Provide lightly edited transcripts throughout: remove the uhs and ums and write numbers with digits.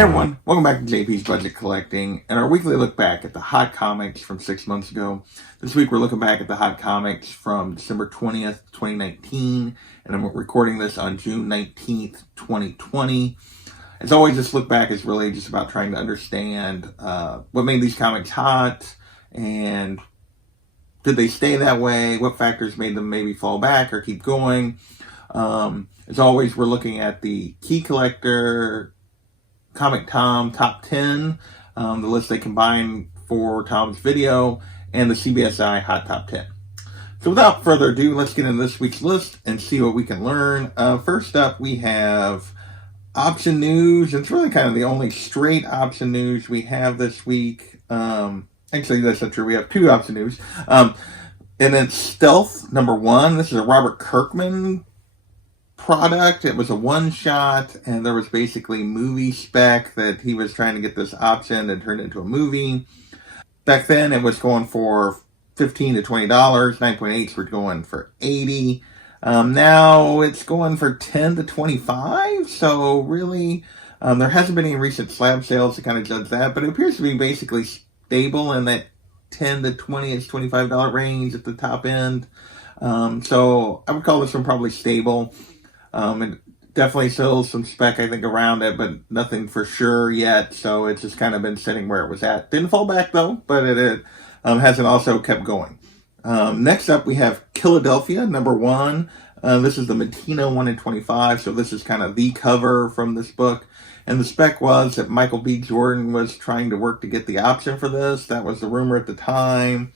Hey everyone, welcome back to JP's Budget Collecting and our weekly look back at the hot comics from 6 months ago. This week we're looking back at the hot comics from December 20th, 2019, and I'm recording this on June 19th, 2020. As always, this look back is really just about trying to understand what made these comics hot, and did they stay that way? What factors made them maybe fall back or keep going? As always, we're looking at the Key Collector Comic Tom Top 10, the list they combined for Tom's video, and the CBSI Hot Top 10. So without further ado, let's get into this week's list and see what we can learn. First up, we have option news. It's really kind of the only straight option news we have this week. Actually, that's not true. We have two option news. And it's Stealth #1. This is a Robert Kirkman product. It was a one-shot, and there was basically movie spec that he was trying to get this option and turn it into a movie. Back then, it was going for $15 to $20. 9.8s were going for $80. Now it's going for $10 to $25. So really, there hasn't been any recent slab sales to kind of judge that, but it appears to be basically stable in that $10 to $20 to $25 range at the top end. So I would call this one probably stable. It definitely still some spec, I think, around it, but nothing for sure yet. So it's just kind of been sitting where it was at. Didn't fall back, though, but it hasn't also kept going. Next up, we have Philadelphia #1. This is the Mattina 1 in 25. So this is kind of the cover from this book. And the spec was that Michael B. Jordan was trying to work to get the option for this. That was the rumor at the time.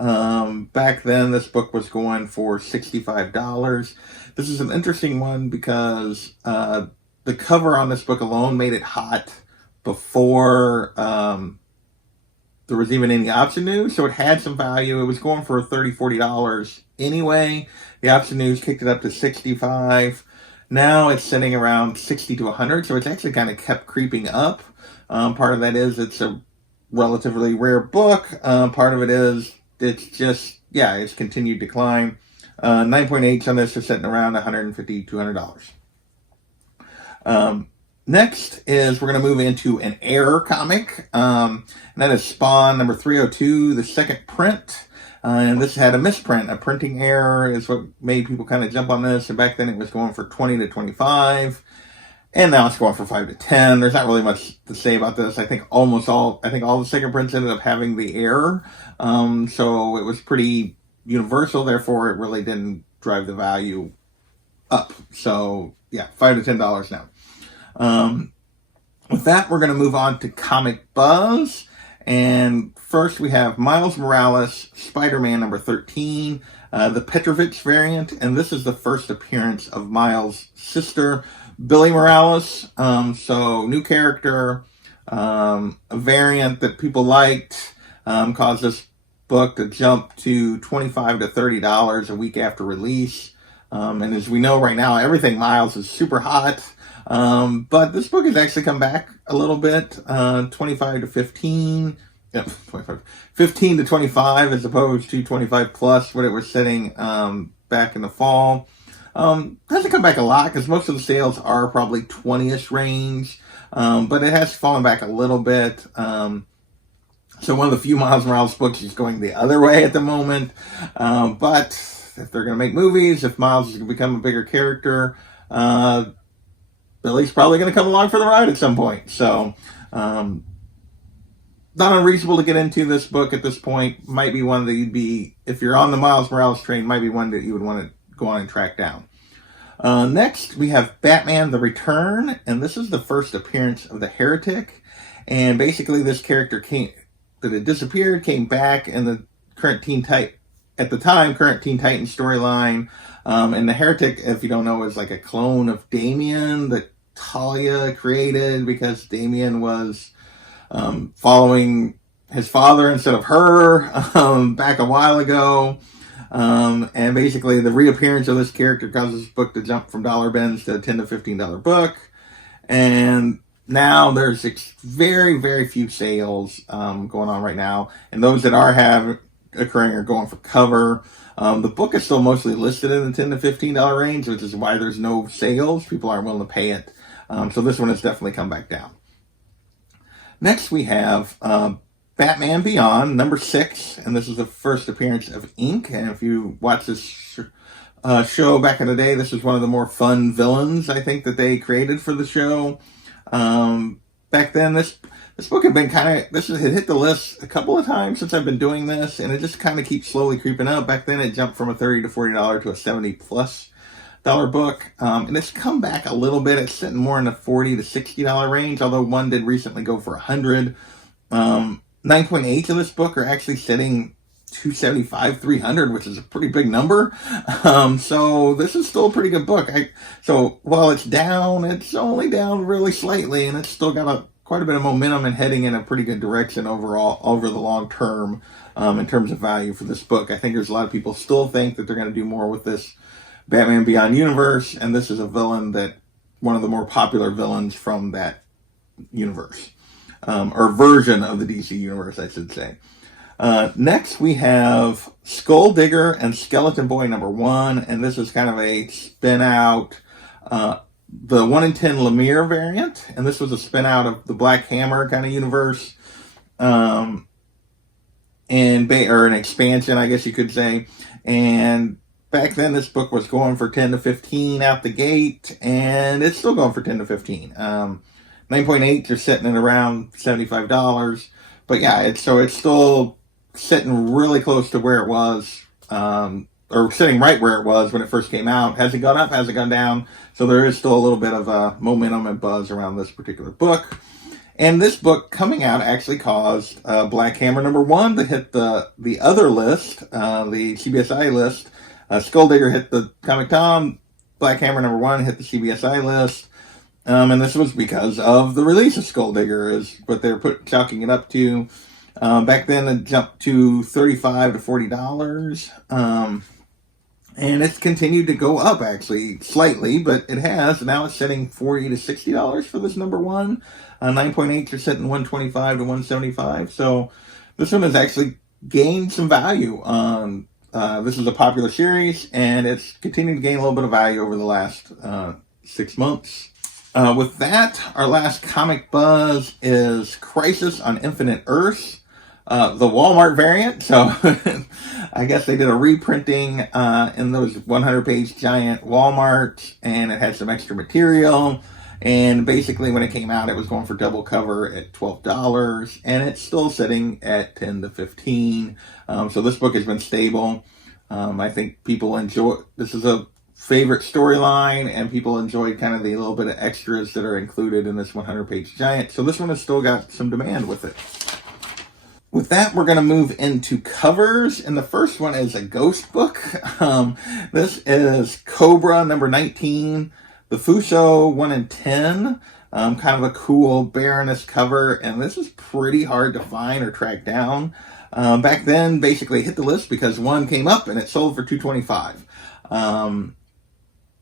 Back then, this book was going for $65. This is an interesting one because the cover on this book alone made it hot before there was even any option news, so it had some value. It was going for $30, $40 anyway. The option news kicked it up to $65. Now it's sitting around $60 to $100, so it's actually kind of kept creeping up. Part of that is it's a relatively rare book. Part of it is it's just, it's continued to climb. 9.8s on this are sitting around $150, $200. Next is we're going to move into an error comic, and that is Spawn #302, the second print. And this had a misprint. A printing error is what made people kind of jump on this. And back then it was going for $20 to $25. And now it's going for $5 to $10. There's not really much to say about this. I think all the second prints ended up having the error. So it was pretty universal. Therefore, it really didn't drive the value up. So yeah, $5 to $10 now. With that, we're going to move on to Comic Buzz. And first we have Miles Morales, SpiderMan #13, the Petrovich variant. And this is the first appearance of Miles' sister, Billy Morales. So new character, a variant that people liked, caused this book to jump to $25 to $30 a week after release. And as we know right now, everything Miles is super hot. But this book has actually come back a little bit, 25 to 15, 15 to 25 as opposed to 25 plus what it was sitting back in the fall. Hasn't come back a lot because most of the sales are probably 20-ish range, but it has fallen back a little bit. So one of the few Miles Morales books is going the other way at the moment. But if they're going to make movies, if Miles is going to become a bigger character, Billy's probably going to come along for the ride at some point. So, not unreasonable to get into this book at this point. Might be one that you'd be, if you're on the Miles Morales train, might be one that you would want to go on and track down. Next, we have Batman the Return, and this is the first appearance of the Heretic. And basically, this character that had disappeared, came back in the current Teen Titan storyline. And the Heretic, if you don't know, is like a clone of Damian that Talia created because Damian was following his father instead of her back a while ago. And basically the reappearance of this character causes this book to jump from dollar bins to a $10 to $15 book. And now there's very, very few sales going on right now. And those that are occurring are going for cover. The book is still mostly listed in the $10 to $15 range, which is why there's no sales. People aren't willing to pay it. So this one has definitely come back down. Next we have Batman Beyond, number 6, and this is the first appearance of Ink. And if you watch this show back in the day, this is one of the more fun villains, I think, that they created for the show. Back then, this book had been had hit the list a couple of times since I've been doing this, and it just kind of keeps slowly creeping up. Back then, it jumped from a $30 to $40 to a $70+ book, and it's come back a little bit. It's sitting more in the $40 to $60 range, although one did recently go for $100. 9.8 of this book are actually sitting $275, $300, which is a pretty big number. So this is still a pretty good book. So while it's down, it's only down really slightly, and it's still got quite a bit of momentum and heading in a pretty good direction overall over the long term in terms of value for this book. I think there's a lot of people still think that they're going to do more with this Batman Beyond universe, and this is a villain one of the more popular villains from that universe, or version of the DC universe, I should say. Next, we have Skull Digger and Skeleton Boy number 1, and this is kind of a spin out, the 1 in 10 Lemire variant, and this was a spin out of the Black Hammer kind of universe, or an expansion, I guess you could say. And back then, this book was going for 10 to 15 out the gate, and it's still going for 10 to 15. 9.8, you're sitting at around $75. But yeah, it's still sitting really close to where it was, or sitting right where it was when it first came out. Has it gone up? Has it gone down? So there is still a little bit of momentum and buzz around this particular book. And this book coming out actually caused Black Hammer number 1 to hit the other list, the CBSI list. Skull Digger hit the Comic Tom. Black Hammer number 1 hit the CBSI list. And this was because of the release of Skull Digger, is what they're chalking it up to. Back then, it jumped to $35 to $40. And it's continued to go up, actually, slightly, but it has. Now it's setting $40 to $60 for this number 1. 9.8 are setting $125 to $175. So this one has actually gained some value. This is a popular series, and it's continued to gain a little bit of value over the last 6 months. With that, our last comic buzz is Crisis on Infinite Earths, the Walmart variant. So I guess they did a reprinting in those 100-page giant Walmarts, and it had some extra material. And basically, when it came out, it was going for double cover at $12, and it's still sitting at $10 to $15. So this book has been stable. I think people enjoy. This is a favorite storyline, and people enjoyed kind of the little bit of extras that are included in this 100-page giant. So this one has still got some demand with it. With that, we're going to move into covers, and the first one is a ghost book. This is Cobra number 19, the Foo Show 1 in 10. Kind of a cool Baroness cover, and this is pretty hard to find or track down. Back then, basically hit the list because one came up and it sold for $225.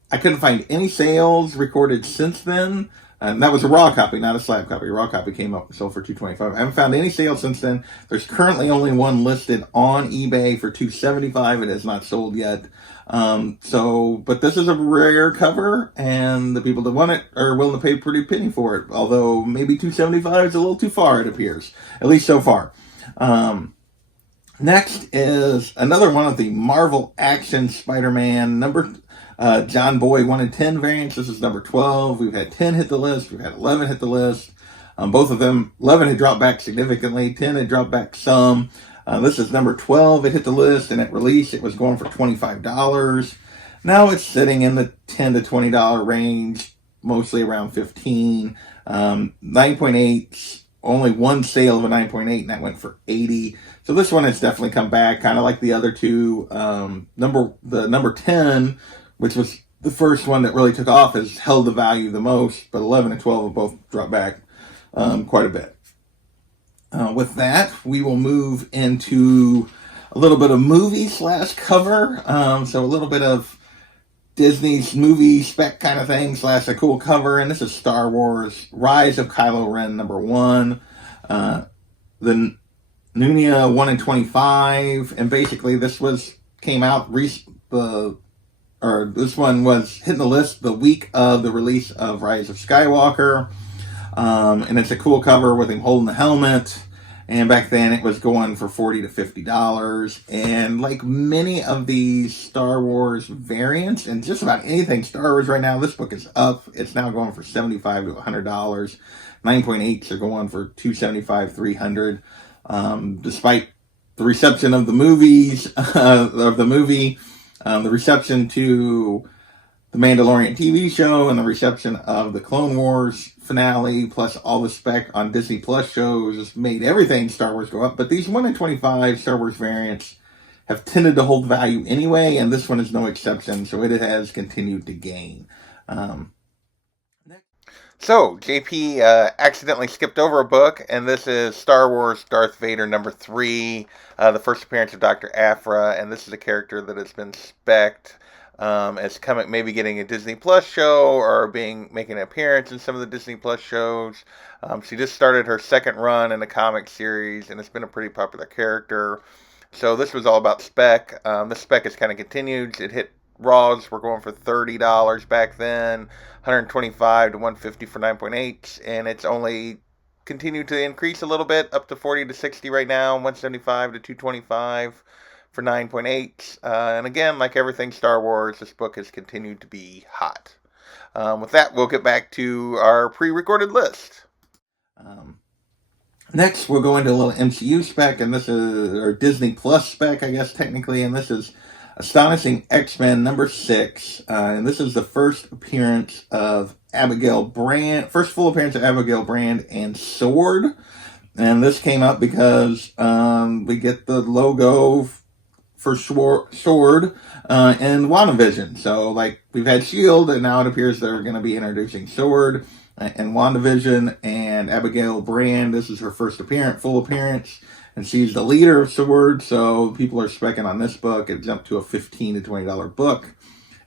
I couldn't find any sales recorded since then. And that was a raw copy, not a slab copy. A raw copy came up and sold for $225. I haven't found any sales since then. There's currently only one listed on eBay for $275. It has not sold yet. But this is a rare cover, and the people that want it are willing to pay a pretty penny for it. Although maybe $275 is a little too far, it appears. At least so far. Next is another one of the Marvel Action SpiderMan John Boy 1 in 10 variants. This is number 12. We've had 10 hit the list. We've had 11 hit the list. Both of them, 11 had dropped back significantly. 10 had dropped back some. This is number 12. It hit the list, and at release, it was going for $25. Now it's sitting in the $10 to $20 range, mostly around $15. 9.8, only one sale of a 9.8, and that went for $80. So this one has definitely come back, kind of like the other two. Number 10, which was the first one that really took off, has held the value the most, but 11 and 12 have both dropped back quite a bit. With that, we will move into a little bit of movie / cover. So a little bit of Disney's movie spec kind of thing / a cool cover. And this is Star Wars Rise of Kylo Ren number 1. The Nunia 1 in 25. And basically this came out this one was hitting the list the week of the release of Rise of Skywalker. And it's a cool cover with him holding the helmet. And back then it was going for $40 to $50. And like many of these Star Wars variants, and just about anything Star Wars right now, this book is up. It's now going for $75 to $100. 9.8s are going for $275, $300. Despite the reception of the movies, the reception to the Mandalorian TV show, and the reception of the Clone Wars finale, plus all the spec on Disney Plus shows, has made everything Star Wars go up. But these 1 in 25 Star Wars variants have tended to hold value anyway, and this one is no exception, so it has continued to gain. So, JP accidentally skipped over a book, and this is Star Wars Darth Vader number 3, the first appearance of Dr. Aphra, and this is a character that has been spec'd as coming, maybe getting a Disney Plus show or making an appearance in some of the Disney Plus shows. She just started her second run in the comic series, and it's been a pretty popular character. So this was all about spec. This spec has kind of continued. It hit Raws were going for $30 back then, $125 to $150 for 9.8s, and it's only continued to increase a little bit, up to $40 to $60 right now, $175 to $225 for 9.8s. And again, like everything Star Wars, this book has continued to be hot. With that, we'll get back to our pre-recorded list. Next, we'll go into a little MCU spec, and this is, or Disney Plus spec, I guess, technically, and this is Astonishing XMen number 6, and this is the first appearance of Abigail Brand, first full appearance of Abigail Brand and Sword, and this came up because we get the logo for Sword in WandaVision. So, like, we've had S.H.I.E.L.D., and now it appears they're going to be introducing Sword in WandaVision, and Abigail Brand, this is her first full appearance, and she's the leader of Sword, so people are specking on this book. It jumped to a $15 to $20 book.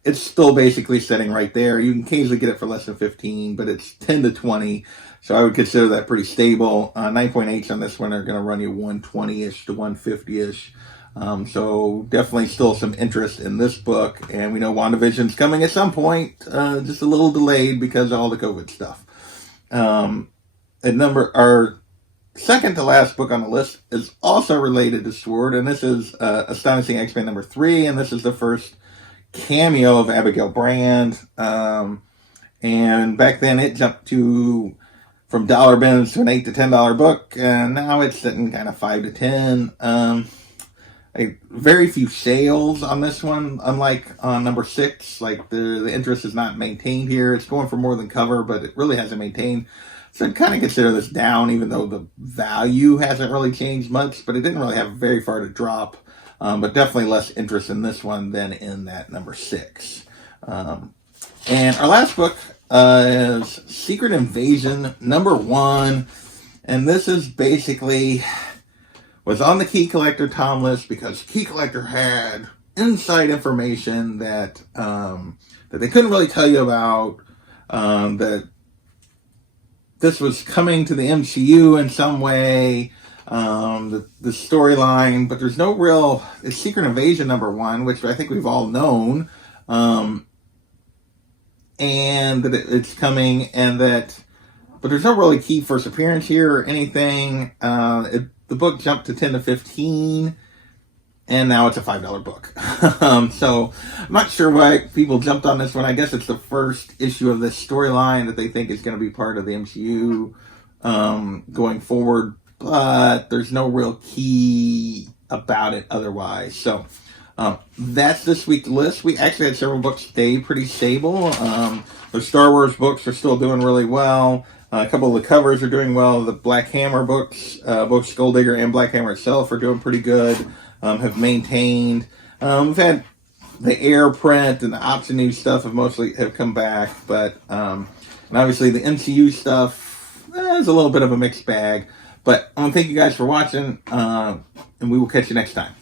It's still basically sitting right there. You can occasionally get it for less than $15, but it's $10 to $20, so I would consider that pretty stable. 9.8s on this one are going to run you $120-ish to $150-ish. So definitely still some interest in this book, and we know WandaVision's coming at some point, just a little delayed because of all the COVID stuff. Our second to last book on the list is also related to Sword, and this is Astonishing XMen number 3, and this is the first cameo of Abigail Brand. And back then it jumped from dollar bins to an $8 to $10 book, and now it's sitting kind of $5 to $10. Very few sales on this one, unlike on number 6. Like the interest is not maintained here. It's going for more than cover, but it really hasn't maintained. So I'd kind of consider this down, even though the value hasn't really changed much, but it didn't really have very far to drop. But definitely less interest in this one than in that number 6. And our last book is Secret Invasion number 1. And this is basically was on the Key Collector Tom list because Key Collector had inside information that they couldn't really tell you about, that this was coming to the MCU in some way, the storyline, but there's no real, it's Secret Invasion number 1, which I think we've all known, and that it's coming, but there's no really key first appearance here or anything. The book jumped to 10 to 15, and now it's a $5 book. So I'm not sure why people jumped on this one. I guess it's the first issue of this storyline that they think is going to be part of the MCU going forward, but there's no real key about it otherwise. So that's this week's list. We actually had several books stay pretty stable. The Star Wars books are still doing really well. A couple of the covers are doing well. The Black Hammer books, both Skull Digger and Black Hammer itself, are doing pretty good. Have maintained. We've had the Air print and the Option News stuff have come back, but and obviously the MCU stuff is a little bit of a mixed bag. But I want to thank you guys for watching, and we will catch you next time.